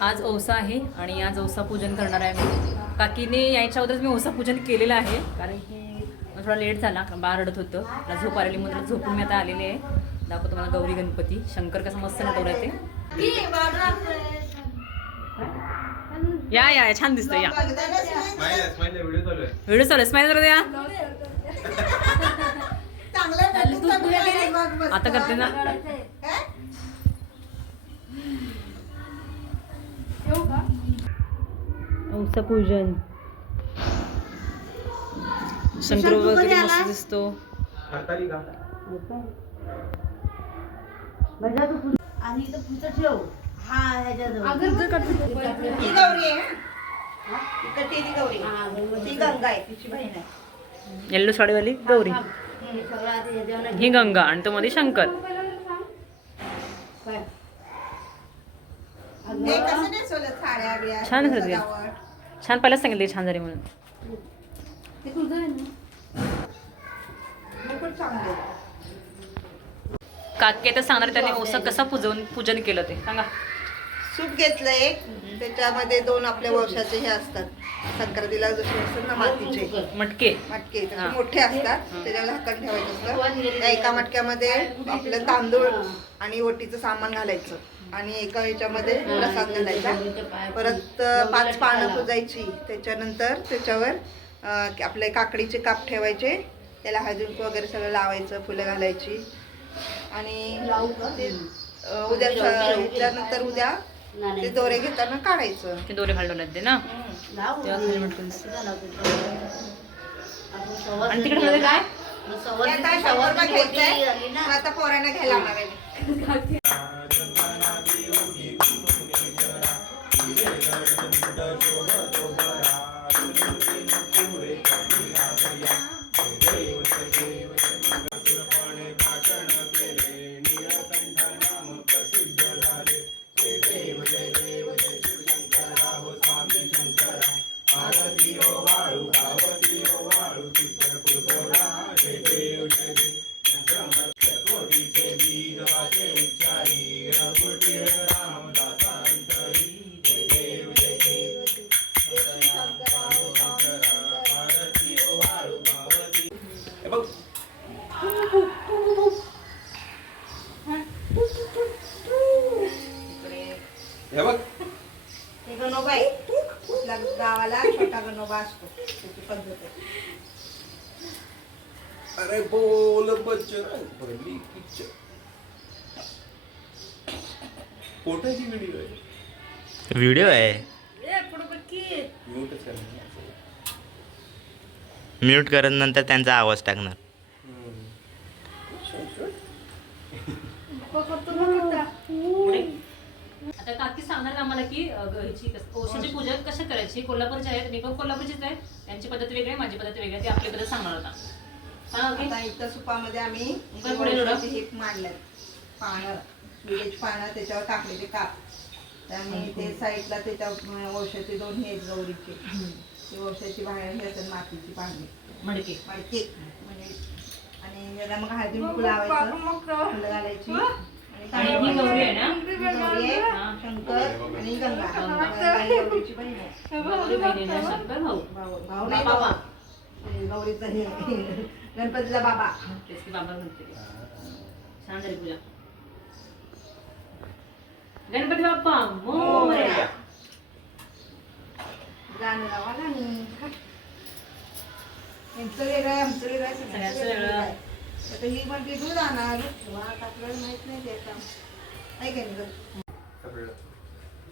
आज औसा आहे आणि आज औसा पूजन करणार आहे मी. काकीने यायच्या अगोदरच मी औसा पूजन केलेलं आहे कारण की मला थोडा लेट झाला बाळ रडत होतं. मला झोप आलेली म्हणून झोपून मी आता आलेले आहे. दाखवतो मला गौरी गणपती. शंकर कसं मस्त नटवलं ते. या या या, छान दिसतंय या. व्हिडिओ चालू स्माईल करू द्या आता करते ना. पूजन शंकर वगैरे मस्त दिसतो. हरताली का? आणि इथं पुढचं ठेव. हा ह्याच्याजवळ. ही गौरी आहे हा? इकडची ती गौरी. ती गंगा आहे तिची बहीण आहे. येल्लो साडीवाली गौरी. हे. ही गंगा आणि तो मध्ये शंकर? हे कसं साड्या छान. सजावट. छान पहिलाच सांगितले छान झाले म्हणून. ते तुझं आहे ना? मुकुट चांगलं. आहे. काकी तर सांगणार त्यांनी औसा कसं पूजवून पूजन केलं ते. सांगा. सूप घेतलं एक त्याच्यामध्ये दोन आपल्या वंशाचे हे असतात. संक्रांतीला जसे असतात ना मातीचे. मटके. मटके तसे हा. मोठे असतात. त्याच्यावर झाकण ठेवायचं असतं. त्या एका मटक्यामध्ये आपलं तांदूळ आणि ओटीचं सामान घालायचं. आणि एका ह्याच्यामध्ये प्रसाद घालायचा. परत पाच पानं पुजायची. त्याच्यानंतर त्याच्यावर आपले काकडीचे काप ठेवायचे. त्याला हळदी कुंकू वगैरे सगळं लावायचं फुलं घालायची. आणि उद्या स- त्यानंतर उद्या ते दोरे घेताना काढायचं. ते दोरे घालून आहेत ते ना? तेव्हा खाली मटकून दिसतं. सुद्धा लावतो. गणोबा असतो. त्याची पद्धत आहे. अरे बोल बच्चन. भरली किच्चन फोटोची व्हिडिओ आहे? व्हिडिओ आहे. म्यूटच करणार म्यूट करत नंतर त्यांचा आवाज टाकणार. सांगणार आम्हाला की ह्याची औषधाची पूजा कशा करायची? कोल्हापूरचे आहेत मी पण कोल्हापूरचीच आहे. त्यांची पद्धत वेगळी आहे माझी पद्धत वेगळी आहे ते आपली पद्धत सांगणार होता. आता इथं सुपामध्ये आम्ही हे मांडले पानं विडेची पानं त्याच्यावर काकडीचे काप. आणि ते साईडला त्याच्या औषधी दोन हे आहेत गौरीचे. ते औषधाची बाहेर हे असतात मातीची पाणी मडके. मडके. म्हणजे आणि मग हळदी कुंकू लावायचं. फुलं घालायची. आणि गौरी आहे ना? गौरी आहे. शंकर आणि गंगा. गंगा. गौरीची बहीण आहे. गौरी बहिणीला शंकर भाऊ. भाऊ भाऊ. नाही बाबा. भाऊ. गौरीचा हे गणपतीचा बाबा. तेच की बाबा म्हणते. ते. छान झाली पूजा. गणपती बाप्पा मोरया. गाणं लावा ना. आणि यांचं वेगळं आहे आमचं वेगळं आहे. सगळ्यांचं सगळ्यांचं वेगळं. वेगळं आहे आता ही म्हणते दूध आणणार वाट आपल्याला माहीत नाही ते काम आहे का नाही? गं?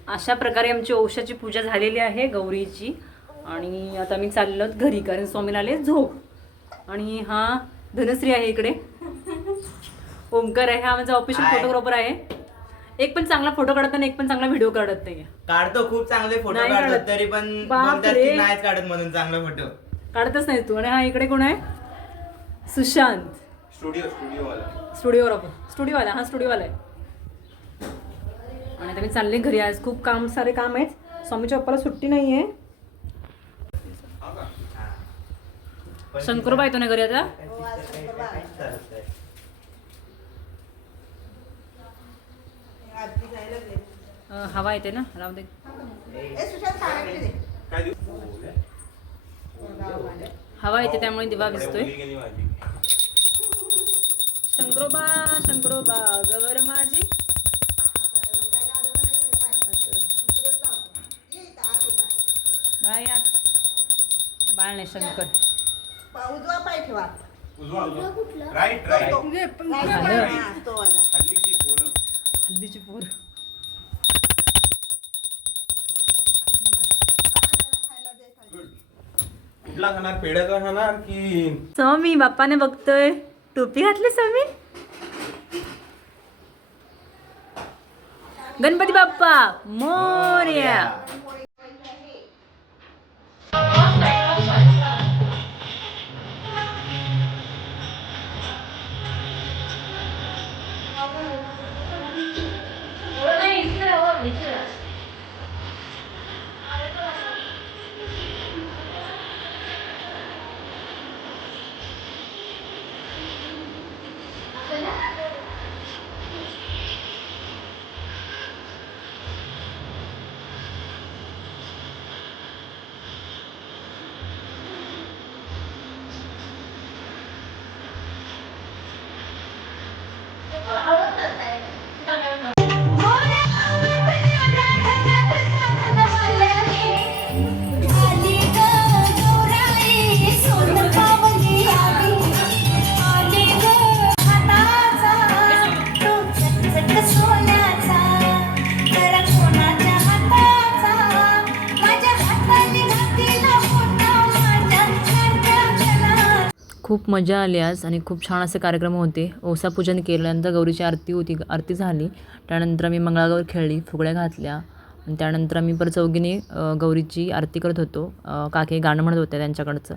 अशा प्रकारे आमची औषधाची पूजा झालेली आहे गौरीची. आणि आता मी चाललो घरी कारण स्वामीला आले झोप. आणि हा धनश्री आहे इकडे. ओमकार आहे. हा माझा ऑफिशियल Hi. फोटोग्राफर आहे. एक पण चांगला फोटो काढत नाही एक पण चांगला व्हिडिओ काढत नाही काढतो खूप चांगले फोटो नाही काढतो काढत. तरी पण बाप बोलतात रे. की नाहीच काढत म्हणून चांगला फोटो काढतच नाही तू. आणि हा इकडे कोण आहे? सुशांत. स्टुडिओ वाला स्टुडिओवर स्टुडिओवाला हा स्टुडिओवाला आहे. आणि आता मी चालले घरी. आज खूप काम सारे काम आहेत. स्वामीच्या पप्पाला सुट्टी नाही आहे शंकरोबा येतो ना घरी आता? हवा येते ना? राहू दे. हवा येते त्यामुळे दिवा माझी. शंकरोबा शंकरोबा गवर माझी. बाळ नाही शंकर. उजवा पाय ठेवा. उजवा उजवा. राईट राईट तो- right, हा, तो वाला. हल्लीची पोरं. हल्लीची पोर. कुठला खाणार? पेड्याचा खाणार की स्वामी बाप्पाने बघतोय. टोपी घातली स्वामी गणपती बाप्पा मोर्या. खूप मजा आली आज आणि खूप छान असे कार्यक्रम होते. ओसा पूजन केल्यानंतर गौरीची आरती होती आरती झाली. त्यानंतर मी मंगळागौर खेळली फुगड्या घातल्या. आणि त्यानंतर आम्ही परत चौघीने गौरीची आरती करत होतो. काके काकी गाणं म्हणत होत्या त्यांच्याकडचं.